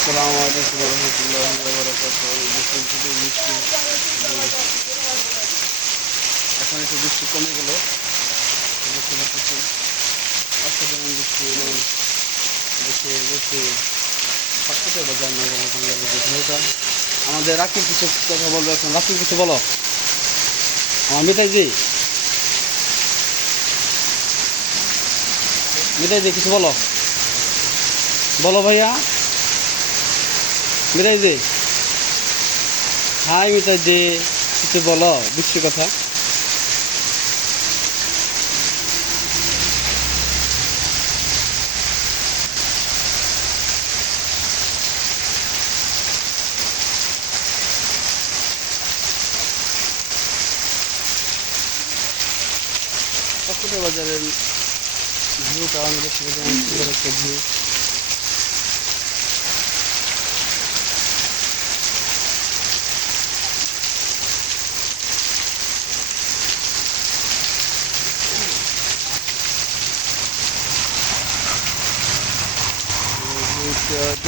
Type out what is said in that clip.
আসসালামু আলাইকুম রহমতুল্লাহ দেখুন শুধু বৃষ্টি এখন একটু বৃষ্টি কমে গেল। দেখতে পাচ্ছেন বৃষ্টি পাঁচশোটা বাজার না ভিডিওটা আমাদের রাকিব কিছু কথা বলব এখন। রাকিব কিছু বলো। আমার মিতাই জি মিতাই জি কিছু বলো। বলো ভাইয়া। মিতাই জি হাই মিতাই জি কিছু বলো বৃষ্টির কথা? বাজারের ভিউটা আমাদের একটা ভিউ। uh,